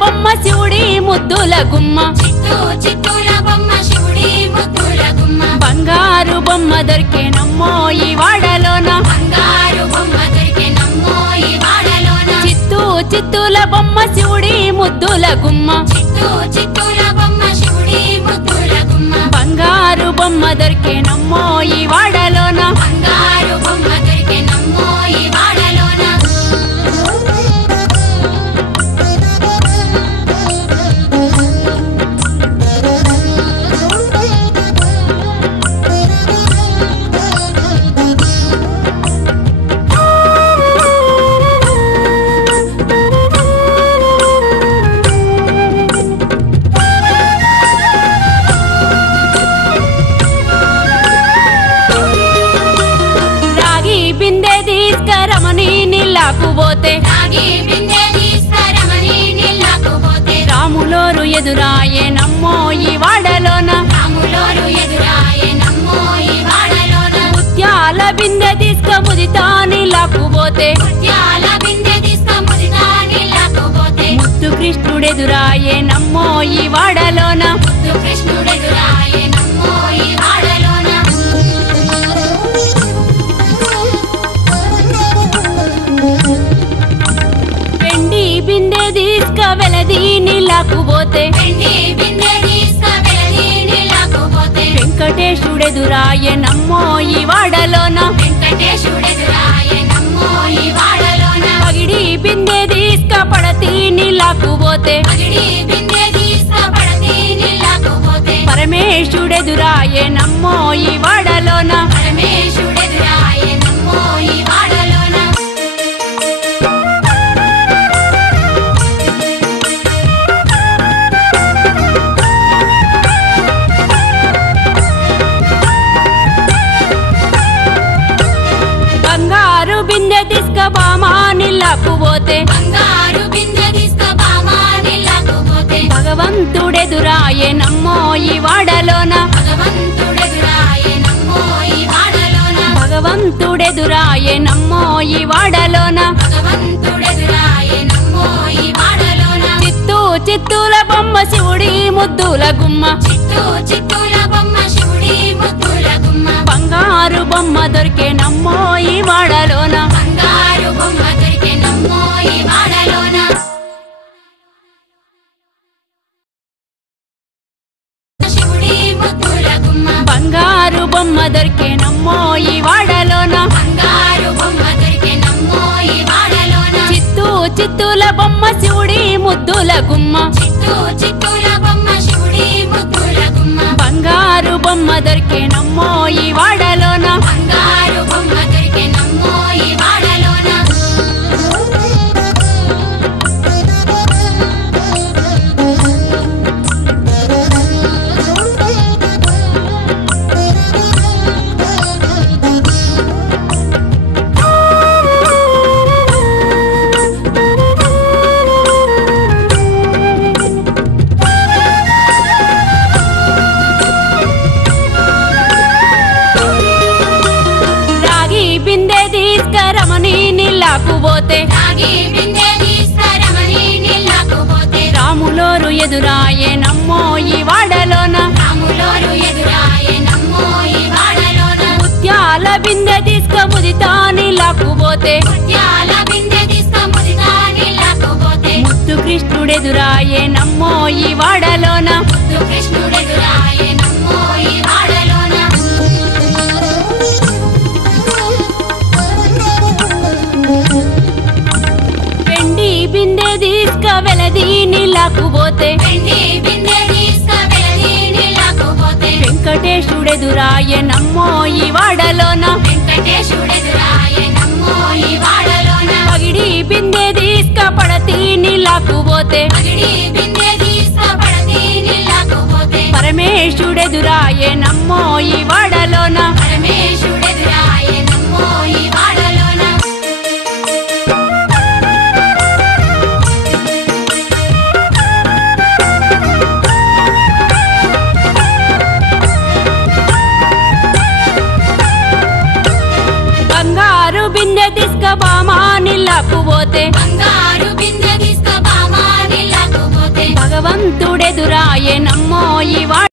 బొమ్మ శివుడి ముద్దుల గుమ్మ చిత్తూల బొమ్మ శివుడి ముద్దుల గుమ్మ బంగారు బొమ్మ దొరికేనమ్మో ఈ వాడలోన బంగారు బొమ్మ దొరికేనమ్మో ఈ వాడలోన చిత్తూల బొమ్మ శివుడి ముద్దుల గుమ్మ చిత్తూల బొమ్మ శివుడి ముద్దుల గుమ్మ బంగారు బొమ్మ దొరికేనమ్మో ఈ వాడలోన బంగారు బొమ్మ దొరికేనమ్మో ఈ వాడలోన పోతే రాములోరు ఎదురాయే నమ్మో ఈ వాడలోన ముత్యాల బిందె తీసుక ముదితా నీళ్ళకుపోతే ముత్తు కృష్ణుడెదురాయే నమ్మో ఈ వాడలోన బిందె తీసుక వెలది నీళ్ళకుపోతే వెంకటేశుడెదురాయే నమ్మో ఈ వాడలోన పగిడి బిందె తీసుక పడతి నీళ్ళకుపోతే పరమేశుడెదురాయే నమ్మో ఈ వాడలోన బిందె తీసుక బామా నీళ్ళకుపోతే భగవంతుడెదురాయే నమ్మో ఈ వాడలోన భగవంతుడెదురాయే నమ్మో ఈ వాడలోన చిత్తూల బొమ్మ శివుడి ముద్దుల గుమ్మ బంగారు బొమ్మ దొరికే నమ్మో ఈ వాడలోన బంగారు బొమ్మ దొరికే నమ్మో ఈ వాడలోన చిత్తూల బొమ్మ శివుడి ముద్దుల గుమ్మ బంగారు బొమ్మ దొరికే నమ్మో ఈ వాడలోన రాములోరు ఎదురాయే నమ్మో ఈ వాడలోన ముత్యాల బిందె తీసుక ముదితా నీళ్ళకుపోతే ముత్తు కృష్ణుడెదురాయే నమ్మో ఈ వాడలోన బిందె తీసుక వెలది నీళ్ళకుపోతే వెంకటేశుడెదురాయే నమ్మో ఈ వాడలోన పగిడి బిందె తీసుక పడతి నీళ్ళకుపోతే పరమేశుడెదురాయే నమ్మో ఈ వాడలోన బిందె తీసుక బామా నీళ్ళకుపోతే హనుమంతుడెదురాయే నమ్మో ఇవాళ